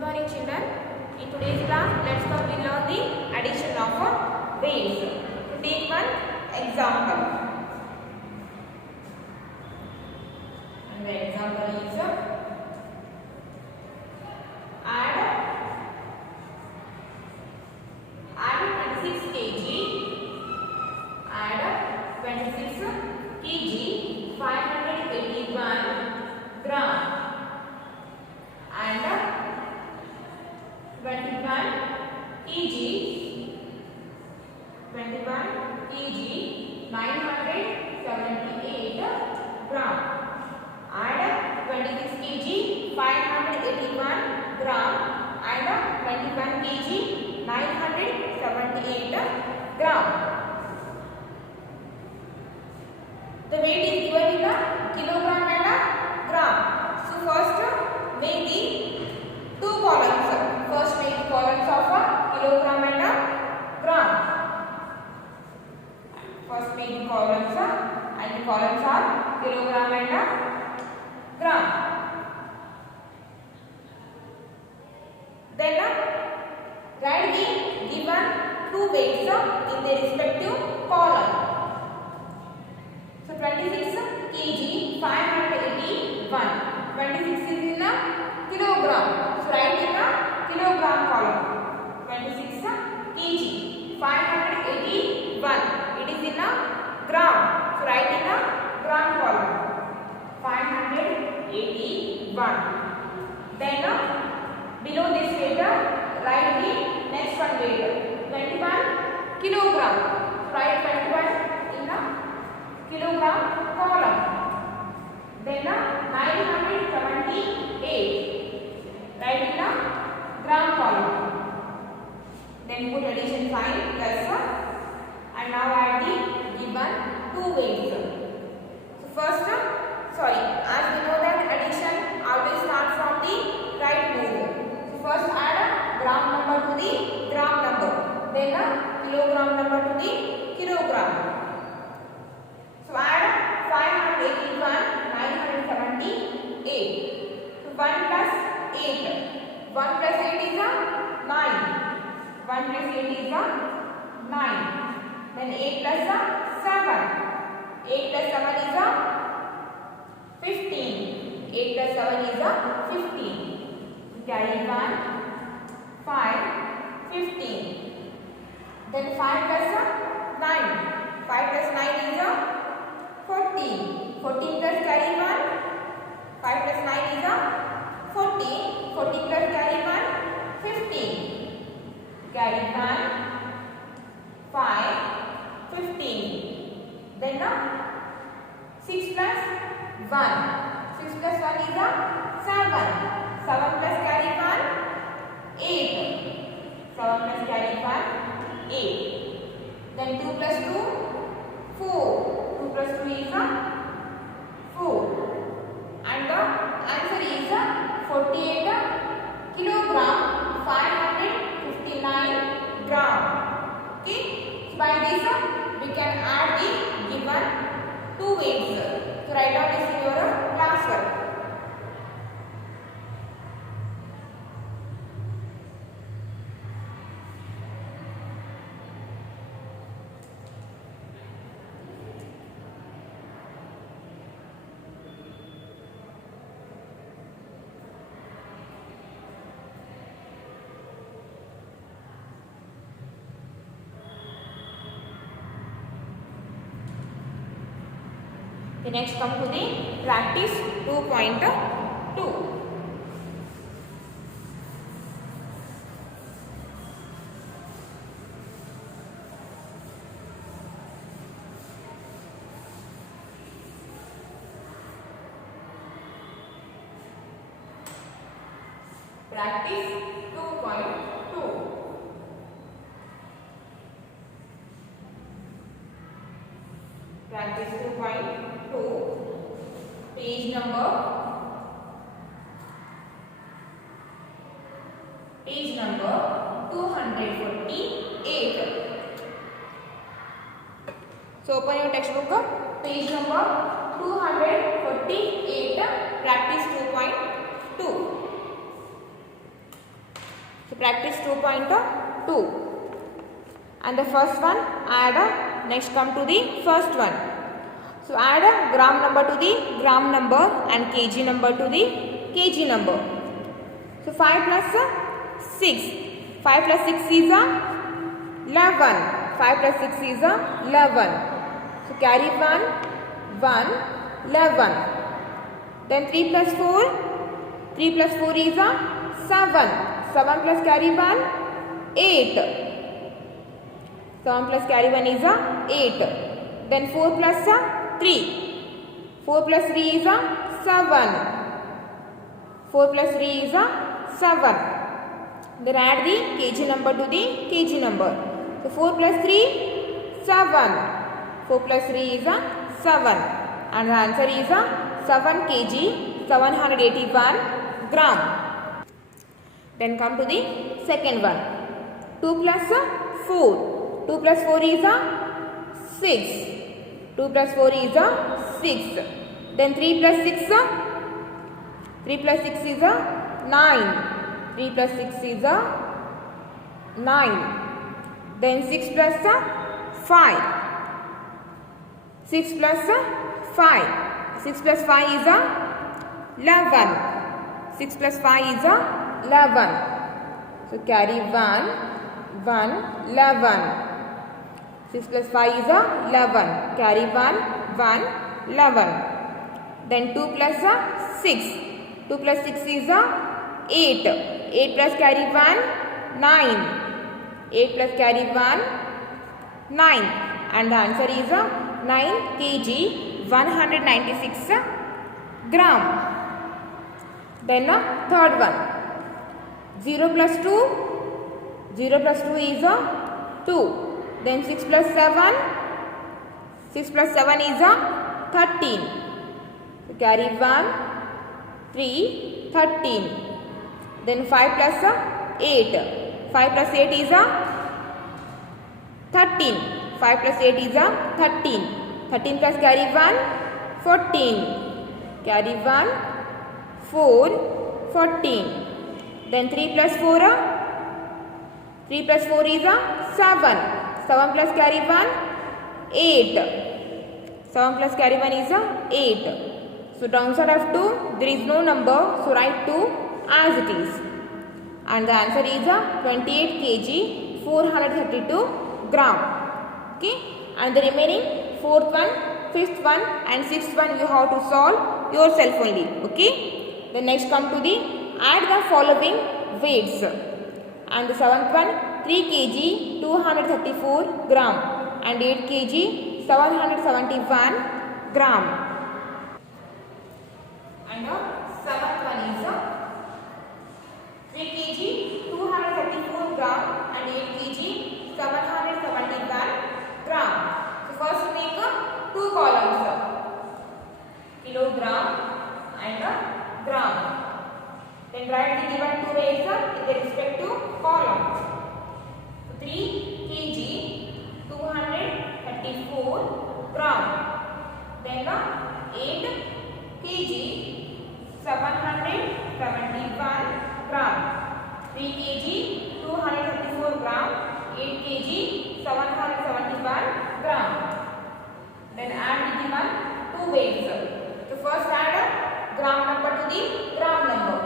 Good morning children. In today's class, let's go we learn the addition of base. To take one example. And the example is add 26 kg 581 gram and 21 kg 978 gram. Add 26 kg 581 gram and 21 kg 978 gram. The weight is given in a kilogram and a gram. So first make the two columns. First make the columns of a kilogram and a gram. First make the columns and the columns are kilogram and a gram. Then write the given two weights in their respective column. So 26 kg 581. 26 is in a kilogram. So write in a kilogram column. 26 kg 581. It is in a gram. So write in a gram column. 581. Then below this weight, write the next one weight. 21 kilogram. So write 21 in a kilogram column. Then 978. Write in a gram column. Then put addition sign plus and now add the given two weights. So first, as we know that addition always starts from the right move. So first add gram number to the gram number. Then kilogram number to the kilogram. So add 581 978. So 1 plus 8. 1 plus 8 is 9. 1 plus 8 is 9. Then 8 plus 7. 8 plus 7 is 15. 8 plus 7 is 15. Carry 1, 5, 15. Then 5 plus 9. 5 plus 9 is 14. 14 plus carry 1. 5 plus 9 is 14. 14 plus carry 1. 15. Carry 1, 5, 15. Then 6 plus 1. 6 plus 1 is 7. 7 plus carry 1. 8. 7 plus carry 1. 8. Then 2 plus 2. 4. 2 plus 2 is 4. And the answer is 48 kilogram 559 gram. Okay. So by this we can add the given two weights. So write down this in your classwork. The next come to the practice 2.2. Practice 2.2. Practice 2.2. Page number 248. So open your textbook, page number 248, practice 2.2. practice 2.2. And the first one add, next come to the first one. So add gram number to the gram number and kg number to the kg number. So 5 plus 6. 5 plus 6 is 11. 5 plus 6 is 11. So carry 1, 11. Then 3 plus 4. 3 plus 4 is 7. 7 plus carry 1, 8. 7 plus carry 1 is 8. Then 4 plus 3. 4 plus 3 is 7. 4 plus 3 is 7. Then add the kg number to the kg number. So 4 plus 3, 7. 4 plus 3 is 7. And the answer is 7 kg, 781 gram. Then come to the second one. 2 plus 4. 2 plus 4 is 6. 2 plus 4 is 6. Then 3 plus 6. 3 plus 6 is 9. 3 plus 6 is 9. Then 6 plus 5. 6 plus 5. 6 plus 5 is 11. 6 plus 5 is 11. So carry 1, 11. 6 plus 5 is 11. Carry 1, 11. Then 2 plus 6. 2 plus 6 is 8. 8 plus carry 1, 9. 8 plus carry 1, 9. And the answer is 9 kg, 196 gram. Then third one. 0 plus 2. 0 plus 2 is 2. Then 6 plus 7. 6 plus 7 is 13. So carry 1, 3, 13. Then 5 plus 8. 5 plus 8 is 13. 5 plus 8 is 13. 13 plus carry 1, 14. Carry 1, 4, 14. Then 3 plus 4. 3 plus 4 is 7. 7 plus carry 1, 8. 7 plus carry 1 is 8. So downside of 2, there is no number. So write 2 as it is. And the answer is 28 kg, 432 gram. Okay. And the remaining 4th one, 5th one and 6th one you have to solve yourself only. Okay. Then next come to the add the following weights. And the 7th one, 3 kg, 234 gram and 8 kg, 771 gram. And the 7th one is 3 kg, 234 gram and 8 kg, 771 gram. So first make 2 columns, kilogram and gram. Then write the given 2 weights with respect to column. So 3 kg, 234 gram. Then 8 kg, 771 gram. 3 kg, 234 gram. 8 kg, 771 gram. Then add the given 2 weights. So first add gram number to the gram number.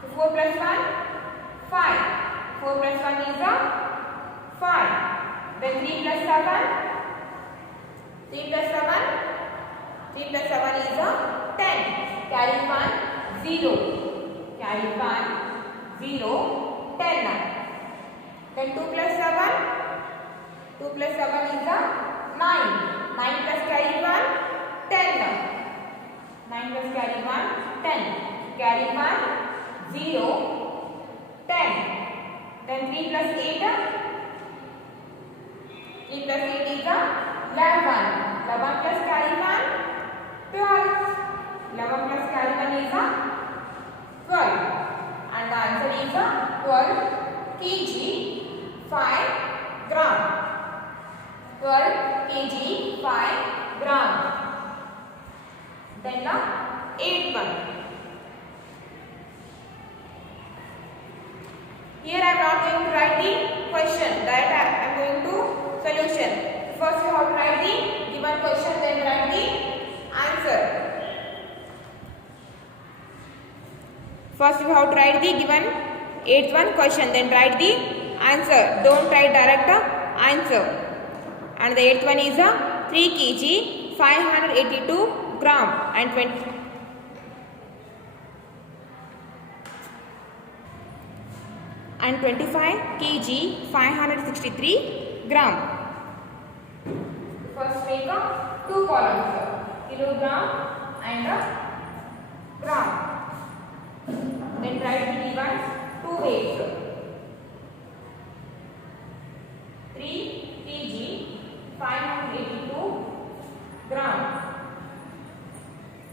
So 4 plus 1, 5. 4 plus 1 is 5. Then 3 plus 7. 3 plus 7. 3 plus 7 is 10. Carry 1, 0. Carry 1, 0, 10. Then 2 plus 7. 2 plus 7 is 9. 9 plus carry 1, 10. 9 plus carry 1, 10. Carry 1, 0, 10. Then 3 plus 8. 3 plus 8 is 11. 11 plus carry 1, 12. 11 plus carry 1 is 12. And the answer is 12 kg, 5 gram. 12 kg, 5 gram. Then the 8th one. Here I am not going to write the question, that I am going to solution. First we have to write the given question, then write the answer. First we have to write the given 8th one question, then write the answer. Don't write direct answer. And the 8th one is 3 kg 582 gram and 25 kg 563 gram. First make 2 columns, kilogram and gram. Then write the given 2 weights. 3 kg 582 gram.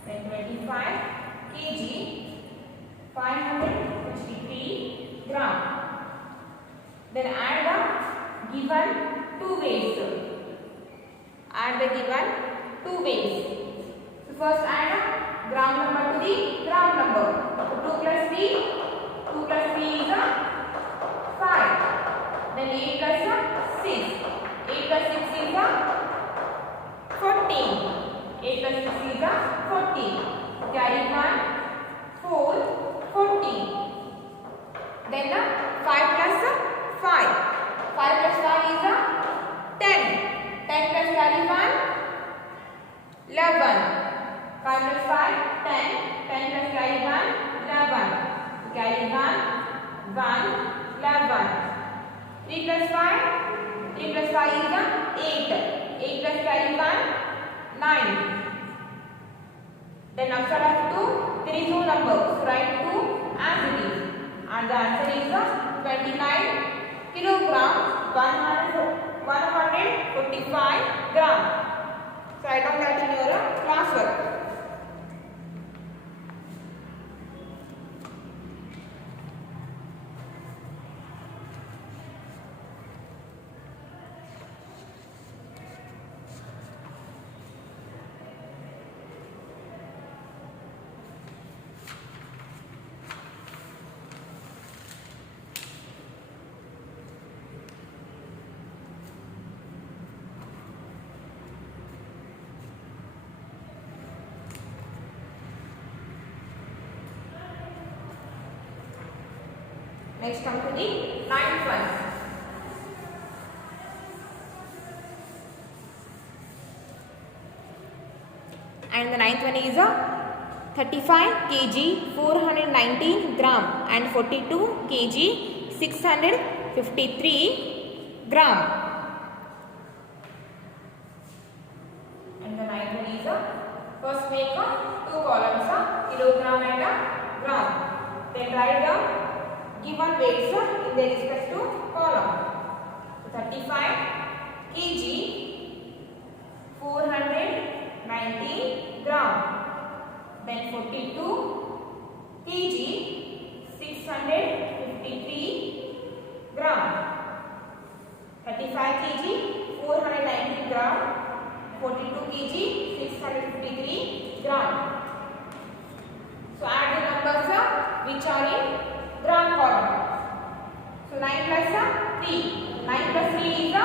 Then 25 kg 563 gram. Then add the given 2 weights. Add the given 2 weights. So first add gram number to the gram number. So 2 plus 3 is 5. Then 8 plus 6. 8 plus 6 is 14. 8 plus 6 is 14. Carry 1, 4, 14. Then 5 plus 5. 5 plus 5 is 10. 10 plus carry 1, 11. 5 plus 5, 10. 10 plus carry 1, 11. Carry 1, 1, 11. 3 plus 5, 3 plus 5 is 8. 8 plus carry 1, 9. Then outside of 2, there is no number. So write 2 as it is. And the answer is 29 kilogram 145 gram. So write down that in your classwork. Next come to the 9th one. And the 9th one is 35 kg 419 gram and 42 kg 653 gram. And the 9th one is first make 2 columns, kilogram and gram. Then write the given weights in their respective column. So 35 kg 419 gram. Then 42 kg 653 gram. 35 kg 419 gram. 42 kg 653 gram. So add the numbers which are in gram column. So 9 plus 3. 9 plus 3 is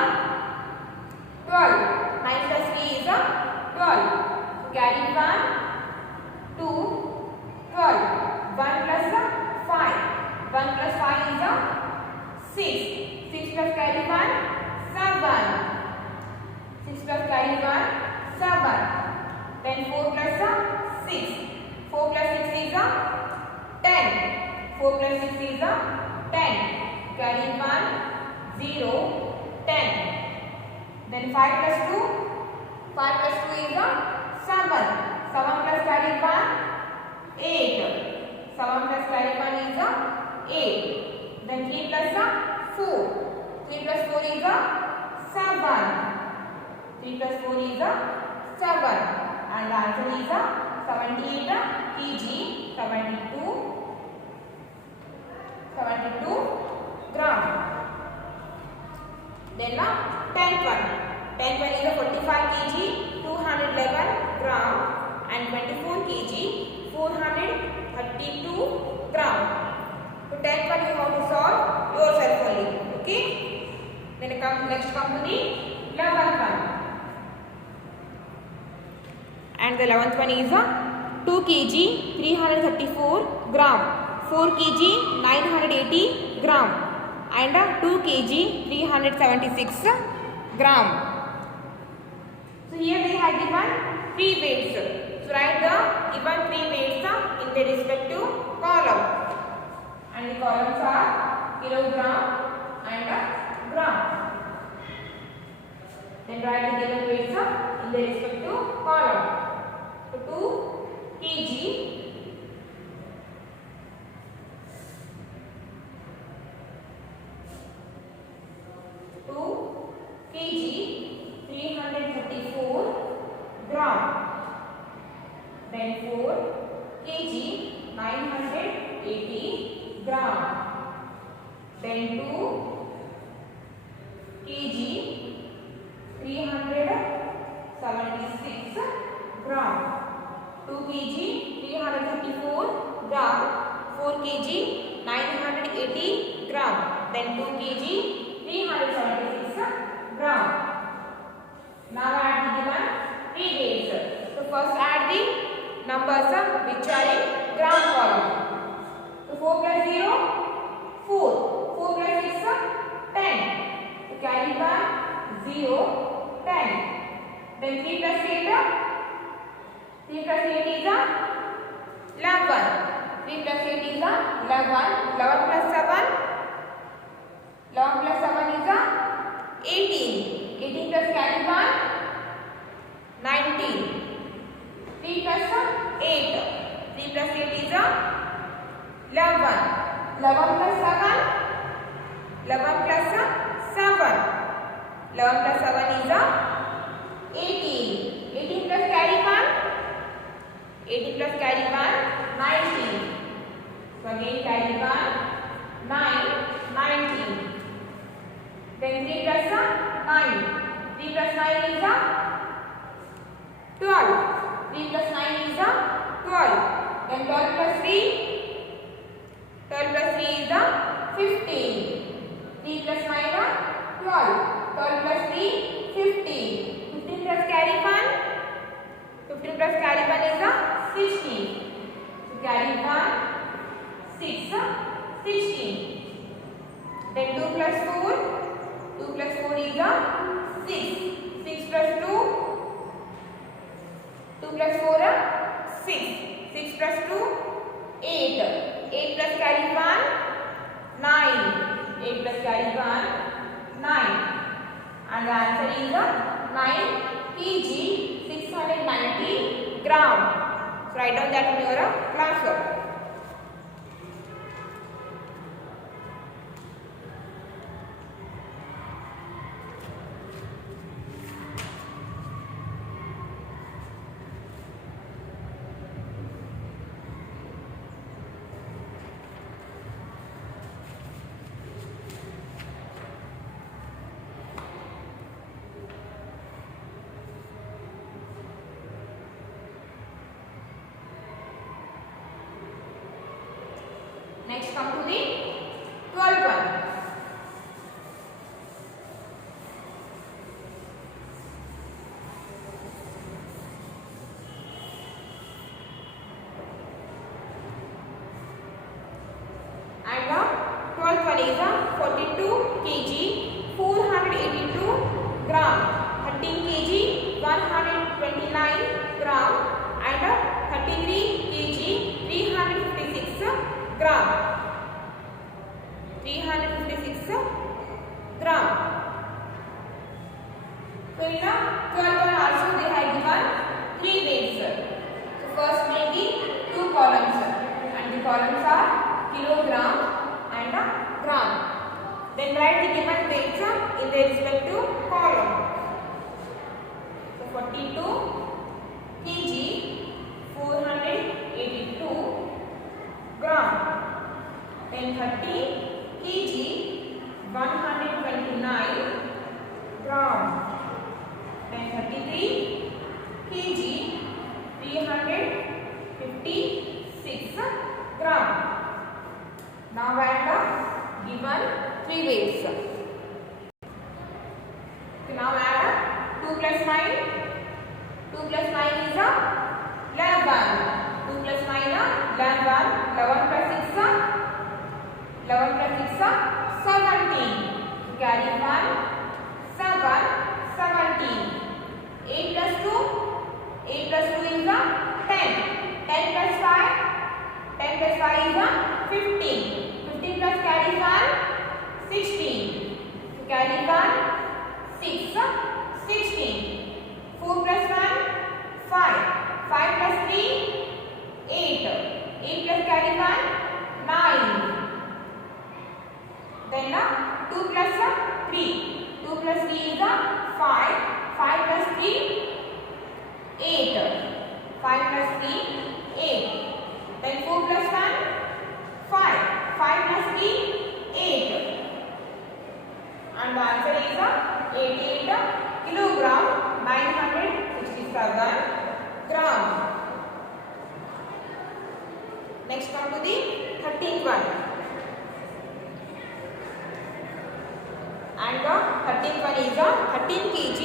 12. 9 plus 3 is 12. So carry 1, 2, 12. 1 plus 5. 1 plus 5 is 6. 6 plus carry 1, 7. 6 plus carry 1, 7. Then 4 plus 6. 4 plus 6 is 10. 4 plus 6 is 10. Carry 1, 0, 10. Then 5 plus 2. 5 plus 2 is 7. 7 plus carry 1, 8. 7 plus carry 1 is 8. Then 3 plus 4. 3 plus 4 is 7. 3 plus 4 is 7. And the answer is 78 kg 72 gram. Then 10th one. 10th one is 45 kg 211 gram and 24 kg 432 gram. So 10th one you have to solve next come to the 11th one. And the 11th one is 2 kg 334 gram, 4 kg 980 gram, and 2 kg 376 gram. So here we have given 3 weights. So write the given 3 weights in their respective column. And the columns are kilogram and gram. Then write the given weights in their respective column. So 2 kg 334 gram. Then 4 kg 980 gram. Then 2 kg 376 gram. 2 kg 334 gram, 4 kg 980 gram, then 2 kg 376 gram. Now add the given 3 weights. So first add the numbers which are in gram column. So 4 plus 0, 4. 4 plus 6, 10. So carry by 0, 10. Then 3 plus 8, 3 plus 8 is 11. 3 plus 8 is 11. 11 plus 7. 11 plus 7 is 18. 18 plus carry 1. 19. 3 plus 8. 3 plus 8 is 11. 11 plus 7. 11 plus 7. 11 plus 7 is 18. 18 plus carry 1. 18 plus carry 1, 19. So again carry 1, 9, 19. Then 3 plus 9. 3 plus 9 is 12. 3 plus 9 is 12. Then 12 plus 3. 12 plus 3 is 15. 3 plus 9 12. 12 plus 3, 15. 15 plus carry 1. 15 plus carry 1 is 16. So carry 1, 6, 16. Then 2 plus 4. 2 plus 4 is 6. 6 plus 2. 2 plus 4, 6. 6 plus 2, 8. 8 plus carry 1, 9. 8 plus carry 1, 9. And the answer is 9 kg 690 gram. So write down that in your classwork. Next come to the 12th one. And the 12th one is 42 kg 482 gram, 13 kg 129 gram, and 33 kg 356 gram. 356 gram. So in the 12th one also they have given 3 weights. So first make the 2 columns, and the columns are kilogram and gram. Then write the given weights in their respective column. So 42 kg 482 gram. Then 30 kg 129 gram. Then 33 kg 356 gram. Now add the given 3 weights. 1, 11 plus 6, 11 plus 6, 17. Carry 1, 7, 17. 8 plus 2, 8 plus 2 is 10. 10 plus 5, 10 plus 5 is 15. 15 plus carry 1, 16. Carry 1, 6, 16. 4 plus 1, 5. 5 plus 3, 8. 8 plus carry 1, 9. Then 2 plus 3. 2 plus 3 is 5. 5 plus 3, 8. 5 plus 3, 8. Then 4 plus 1, 5. 5 plus 3, 8. And the answer is 88 kilogram, 967 gram. Next come to the 13th one. And the 13th one is 13 kg,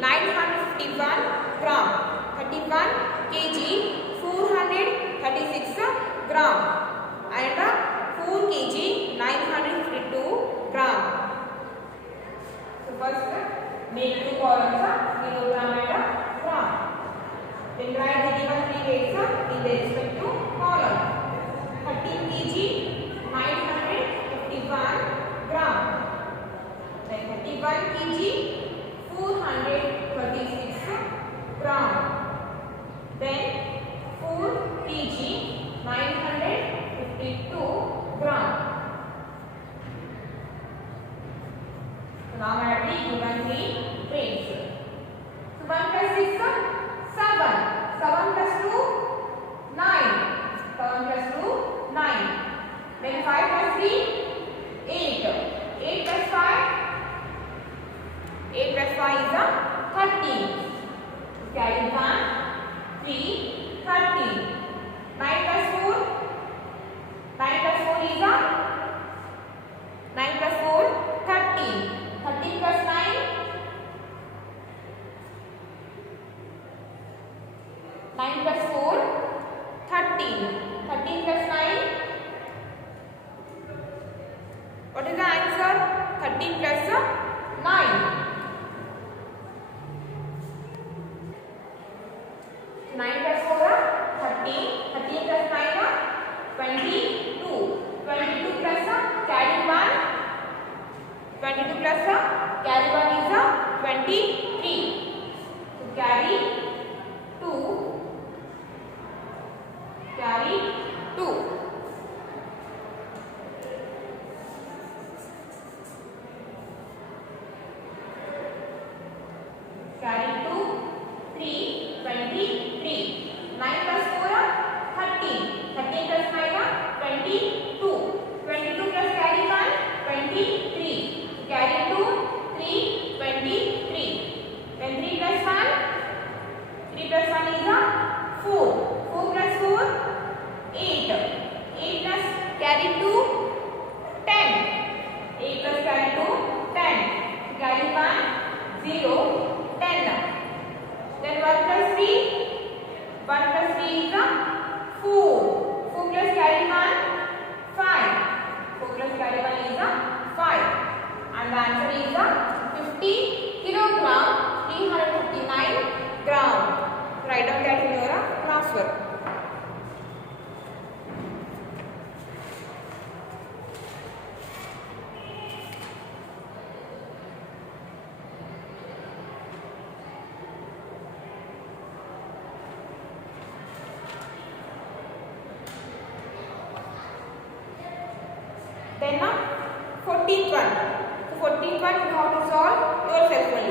951 gram. 31 kg, 436 gram. And 4 kg, 952 gram. So first make two columns, kilogram and gram. Then write the given three weights in the respective column. 13 kg, 951 gram. Then 31 kg, 436 gram. Then 4 kg, 952 gram. So now add the given three weights. So 1 plus 6, 7. 7 plus 2, 9. 7 plus 2, 9. Then 5 plus 3, 8. 8 plus 5, 8 plus 5 is 13. Carry 1, 3, 13. 9 plus 4, 9 plus 4 is 9 plus 4, 13. 13 plus 9, 9 plus 4, 13. 13 plus 9, what is the answer? 13 plus 9. 9 plus 4, 13. 13 plus 9, 22. 22 plus carry 1. 22 plus carry 1 is 23. So carry 2. Carry 2. Carry 2, 3, 23. 9 plus 4, 13. 13 plus 9, 22. 22 plus carry 1, 23. Carry 2, 3, 23. Then 3 plus 1, 3 plus 1 is 4. 4 plus 4, 8. 8 plus carry 2, 10. 8 plus carry 2, 10. Carry 1, 0, 10. Then 1 plus 3, 1 plus 3 is 4. 4 plus carry 1, 5. 4 plus carry 1 is 5. And the answer is 50 kilogram, 359 gram. Write down that in your classwork. Then 14th one. So 14th one you have to solve yourself only.